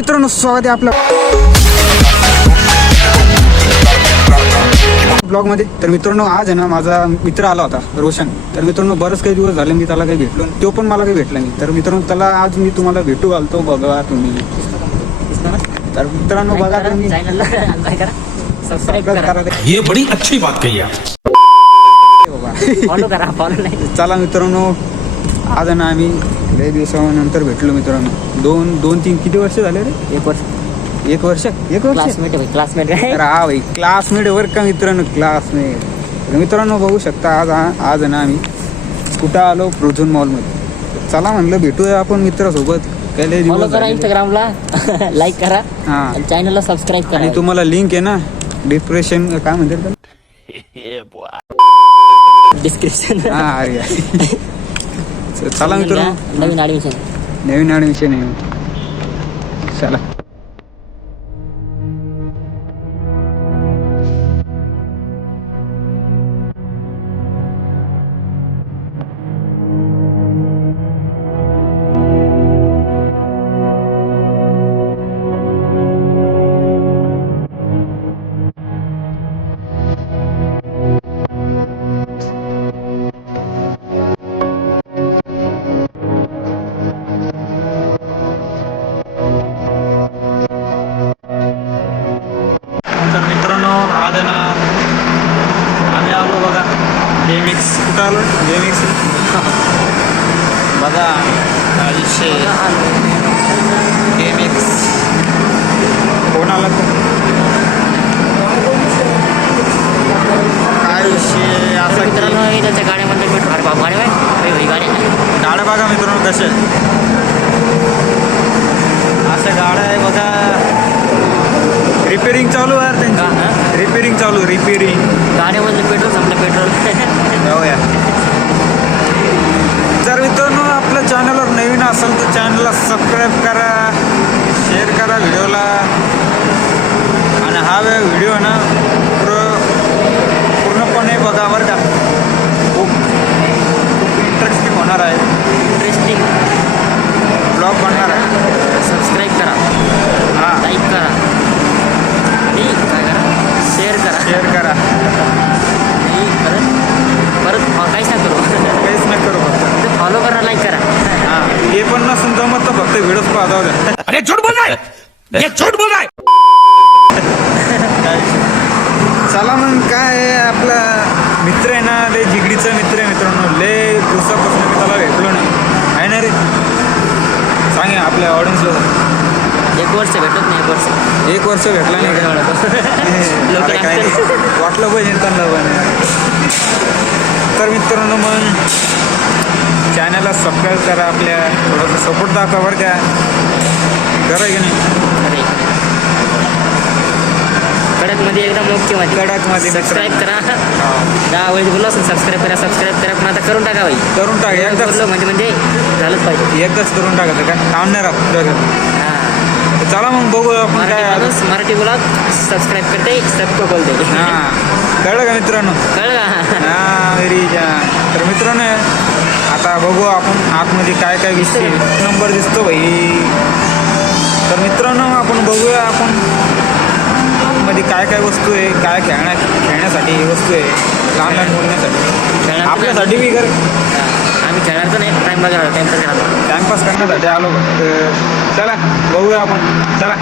मित्रांनो स्वागत आहे आपलं ब्लॉगमध्ये तर मित्रांनो आज आहे ना माझा मित्र आला होता रोशन. तर मित्रांनो बरंच काही दिवस झाले मी त्याला काही भेटलो. तो पण मला काही भेटला नाही. तर मित्रांनो त्याला आज मी तुम्हाला भेटू घालतो. बघा तुम्ही. तर मित्रांनो बघा तुम्ही. ये बड़ी अच्छी बात कही आप। बाबा. फॉलो करा फॉलो नाही. चला मित्रांनो आज आहे ना आम्ही लय दिवसानंतर भेटलो मित्रांनो. दोन दोन तीन किती वर्ष झाले रे? एक वर्ष. एक वर्ष? एक वर्ष? क्लासमेट आहे क्लासमेट आहे. हा भाई क्लासमेट वर का मित्रांनो? क्लासमेट तर मित्रांनो बघू शकता आज आज आहे ना आम्ही कुठं आलो? प्रोझोन मॉलमध्ये चला म्हणलं भेटूया आपण मित्रासोबत. काय लय फॉलो दिवस करा झाले. इंस्टाग्रामला लाईक करा. हा. आणि चॅनलला सबस्क्राईब आणि करा. तुम्हाला लिंक आहे ना डिप्रेशन काय म्हणतात त्याला? डिस्क्रिप्शन हा अरे. चला मित्रांनो. नवीन ऍडमिशन नवीन ॲडमिशन आहे हा व्हिडिओ ना पूर्ण पूर्णपणे बघा बरं का. खूप खूप इंटरेस्टिंग होणार आहे. इंटरेस्टिंग ब्लॉग बनणार आहे. सबस्क्राईब करा. हां. लाईक करा. आणि काय करा? शेअर करा. शेअर करा. आणि परत परत काहीच नाही करू. काहीच नाही करू फक्त. फॉलो करा लाईक करा. हां. हे पण नसून जमत तर फक्त व्हिडिओज पाहा जाऊ द्या. अरे झूठ बोल रहा है ये झूठ बोल रहा है काय चला मग काय आपला मित्र आहे ना लय जिगडीचा मित्र आहे मित्रांनो. लय दिवसापासून मी त्याला भेटलो नाही. आहे ना रे? सांगे आपल्या ऑडियन्सला एक वर्ष भेटत नाही एक वर्ष. एक वर्ष भेटला नाही अरे काय नाही. वाटलं पाहिजे त्यांना पण. तर मित्रांनो मग चॅनलला सबस्क्राईब करा आपल्या. थोडंसं सपोर्ट दाखवा बरं का. करा की नाही? कडकमध्ये एकदम ओके मध्ये. कडकमध्ये सबस्क्राईब करा. हा. दहा वेळेस बोललो असं सबस्क्राईब करा सबस्क्राईब करा. पण आता करून टाका भाई करून टाक. एकदाच. बोललो म्हणजे म्हणजे झालंच पाहिजे. एकदाच करून टाकायचं का थांबणार हा. चला मग बघू आपण मराठी काय माणूस मराठी बोला सबस्क्राईब करते सबको बोलते हां. कळलं का मित्रांनो? कळलं? हां व्हेरी तर मित्रांनो आता बघू आपण आतमध्ये काय काय दिसते नंबर दिसतो भाई तर मित्रांनो आपण बघूया आपण आतमध्ये काय काय वस्तू आहे काय खेळण्या खेळण्यासाठी वस्तू आहे लहान लहान खेळणार आपल्यासाठी बी कर. आम्ही खेळणार तर नाही टाइम बघा टाइमपास राहतो टाइमपास करण्यासाठी आलो. तर चला बघूया आपण. चला.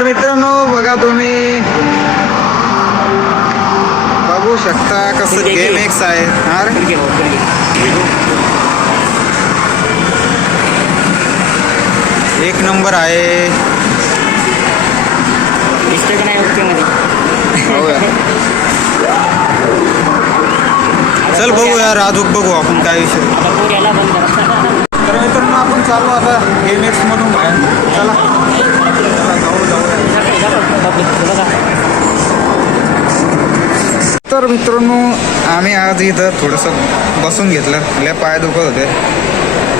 नमस्कार मित्रांनो बघा तुम्ही. बघू शकता कसं गेम एक्स आहे. एक नंबर आहे. चल बघू यार आजूक बघू आपण काय विषय. चाललो आता गेम एक्स मधून बाहेर चला. चला, जाऊ जाऊ तर मित्रांनो आम्ही आज इथं थोडंसं बसून घेतलं. लय पाय दुखत होते.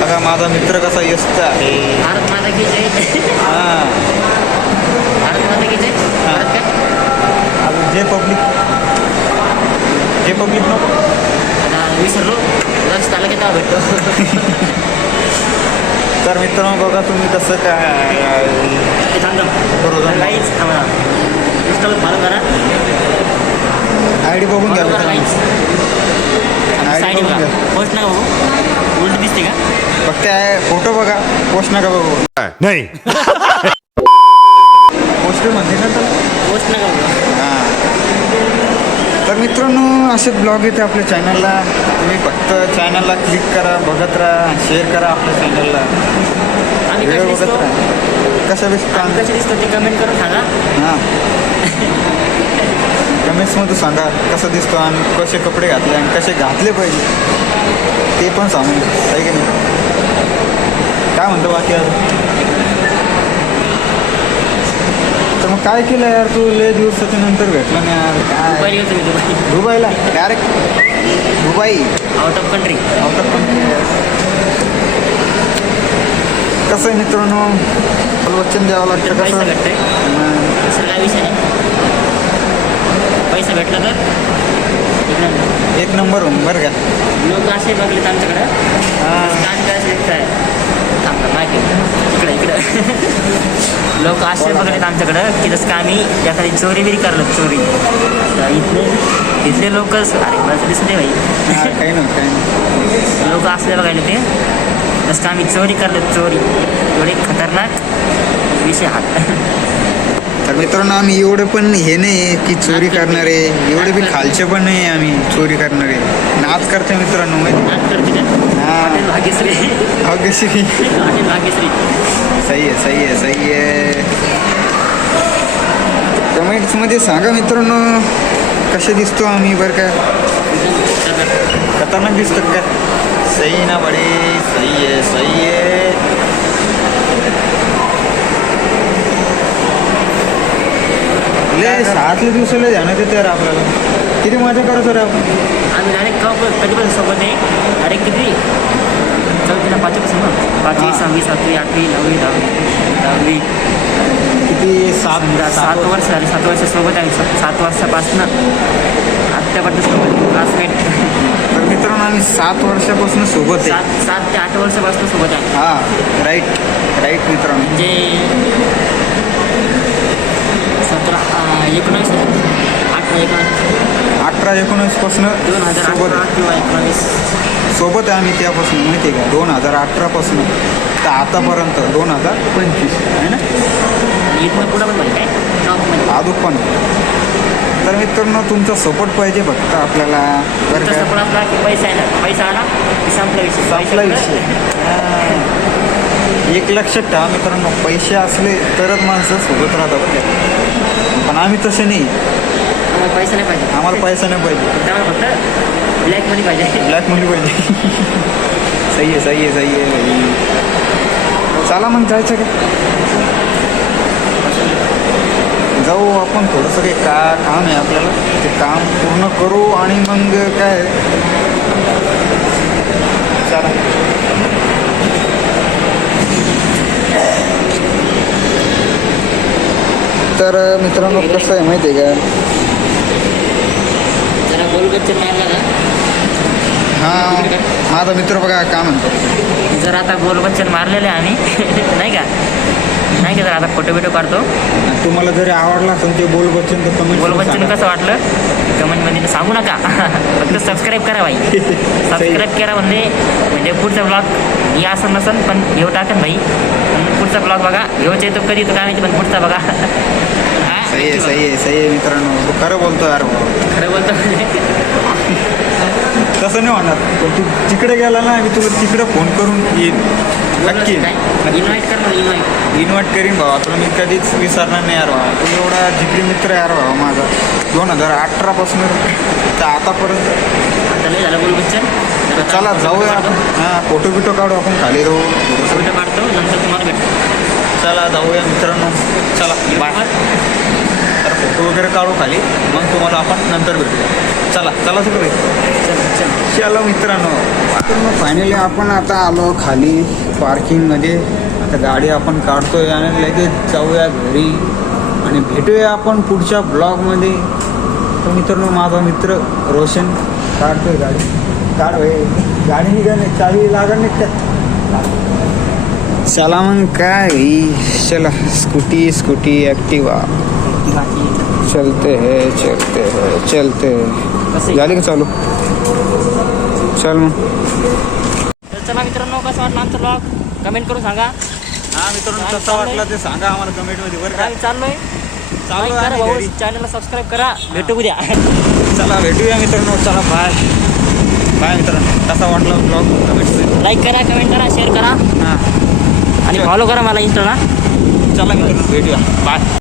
आता माझा मित्र कसा यस्त आहे. की हां. की का जे पब्लिक जे पब्लिक नको. विसरलो. लक्ष त्याला किती भेटतो. तर मित्रांनो बघा तुम्ही कसं काय बरोबर. इंस्टॉल फॉलो करा. आय डी बघून घ्या. पोस्ट नका बघू. उलट दिसते का? फक्त फोटो बघा. पोस्ट नका बघू. नहीं. पोस्ट म्हणते ना तर? पोस्ट नका बघू. तर मित्रांनो असे ब्लॉग येते आपल्या चॅनलला तुम्ही फक्त चॅनलला क्लिक करा बघत राहा शेअर करा आपल्या चॅनलला व्हिडिओ कसे बघत राहा. कसे दिसतो ते कमेंट करून सांगा. हां. कमेंट्समध्ये सांगा कसं दिसतो आणि कसे कपडे घातले आणि कसे घातले पाहिजे. ते पण सांगू आहे की नाही? काय म्हणतो बाकी तर मग काय केलं यार तू? लय दिवसाच्या नंतर भेटलं ना यार. काय? दुपारी होतो मी दुपारी दुबईला? Direct Dubai. Out of country out of कसं आहे मित्रांनो? वचन द्यावं लागतं पैसा कसं? भेटतोय. मग काय विषय नाही पैसा भेटला तर? एक नंबर. एक नंबर होऊन बरं का. लोक असे बघलेत आमच्याकडं. हां. काय असे काय? इकडे इकडे. लोक असे बघलेत आमच्याकडं की जसं का आम्ही एखादी चोरी बिरी करलो चोरी. इथले इथले लोक अरे बस दिसते भाई लोक असले बघायला ते जसं का आम्ही चोरी करलो चोरी. एवढे खतरनाक विषय हात तर मित्रांनो आम्ही एवढं पण हे नाही की चोरी करणारे एवढे बी खालचे पण नाही आम्ही चोरी करणारे नाच करते मित्रांनो माहिती नाच करते त्या. हॉटेल भाग्यश्री कशी हॉटेल भाग्यश्री सही आहे सही आहे सही आहे कमेंट्समध्ये सांगा मित्रांनो कसे दिसतो आम्ही बरं का खतरनाक दिसतो का सही ना बडे सही आहे सही आहे ले सातले दिवसाला जाणं देते यार आपल्याला. किती मजा करतो रे आपण? आम्ही डायरेक्ट कधीपासून सोबत आहे डायरेक्ट किती? चौथीला पाचवीपासून ना पाचवी. सहावी सातवी आठवी नववी दहावी दहावी. किती? सात सात वर्ष. झाली सात वर्ष सोबत आहे. सात वर्षापासून आत्तापर्यंत सोबत क्लासमेट तर मित्रांनो आम्ही सात वर्षापासून सोबत आहे. सात सात ते आठ वर्षापासून सोबत आहे. हा राईट राईट मित्रांनो. म्हणजे एकोणावीस आठ एकोणावीस अठरा एकोणीसपासून दोन हजार सोबत अठरा किंवा एकोणावीस सोबत आहे आम्ही त्यापासून माहिती आहे का दोन हजार अठरापासून तर आतापर्यंत दोन हजार पंचवीस आहे ना? आणि इथनं पुढं पण म्हणजे काय टॉपमध्ये अजून पण. तर मित्रांनो तुमचा सपोर्ट पाहिजे फक्त आपल्याला. बरं तसं का? पण असला की पैसा आहे ना पैसा आला की संपला विषय. संपला पैसा विषय. हा. एक लक्षात ठेवा मित्रांनो. पैसे असले तरच माणसं सोबत राहतात. पण आम्ही तसे नाही. आम्हाला पैसा नाही पाहिजे. आम्हाला पैसा नाही पाहिजे. त्यामुळे फक्त ब्लॅक मनी पाहिजे. ब्लॅक मुली पाहिजे. सही आहे सही आहे सही आहे. भाई चला मग जायचं का? जाऊ आपण थोडंसं काही का काम आहे आपल्याला. ते काम पूर्ण करू आणि मग काय? चला. तर मित्रांनो कसं आहे माहिती आहे का? हां माझा मित्र बघा का म्हणतो. जर आता गोलबच्चन मारलेले आम्ही. नाही का? नाही का जर आता फोटो बिटो काढतो? तुम्हाला जरी आवडला असेल ते बोल बच्चन तर कमेंट गोलबच्चन कसं वाटलं? कमेंटमध्ये सांगू नका. फक्त सबस्क्राईब करा बाई. सबस्क्राईब करा म्हणजे म्हणजे पुढचा ब्लॉग हे असं नसन पण घेऊ टाकन भाई. पुढचा ब्लॉग बघा. घेऊचे तो कधी तो काय माहिती पण पुढचा बघा. सही आहे सही आहे सही आहे मित्रांनो. तू खरं बोलतो यार खरं बोलतो तसं नाही होणार. पण तू तिकडे गेला ना मी तुला तिकडे फोन करून येईन. नक्की इन्व्हाइट कर मला इन्व्हाइट इन्व्हाइट करीन भावा तुला मी कधीच विसरणार नाही यार भावा तू एवढा जिगरी मित्र यार भावा माझा. दोन हजार अठरापासून तर आतापर्यंत. आता लय झालं बोल बच्चन. तर चला जाऊया आपण. हां. फोटो बिटो काढू आपण खाली राहू फोटो काढतो नंतर तुम्हाला भेटतो. चला जाऊया मित्रांनो. चला बाय. तर फोटो वगैरे काढू खाली. मग तुम्हाला आपण नंतर भेटूया. चला चला सगळे. चला मित्रांनो. तर मग फायनली आपण आता आलो खाली पार्किंगमध्ये आता गाडी आपण काढतोय आणि लगेच जाऊया घरी. आणि भेटूया आपण पुढच्या ब्लॉगमध्ये तर मित्रांनो माझा मित्र रोशन काढतोय गाडी. गाडी निघाली चावी लागण चला मग काय? चला स्कूटी स्कूटी ॲक्टिवा. चलते है चलते है चलते है? झाली का चालू? चल मग. चला मित्रांनो कसं वाटलं आमचं ब्लॉग कमेंट करून सांगा. हा मित्रांनो कसा वाटला? ते सांगा आम्हाला कमेंटमध्ये बरं काय चाललोय. चालू आहे. चॅनलला सबस्क्राईब करा. भेटू उद्या. चला भेटूया मित्रांनो. चला बाय काय मित्र कसा वाटला ब्लॉग लाईक करा कमेंट करा शेअर करा. हां. आणि फॉलो करा मला इंस्टाला चला मित्र भेटूया. बाय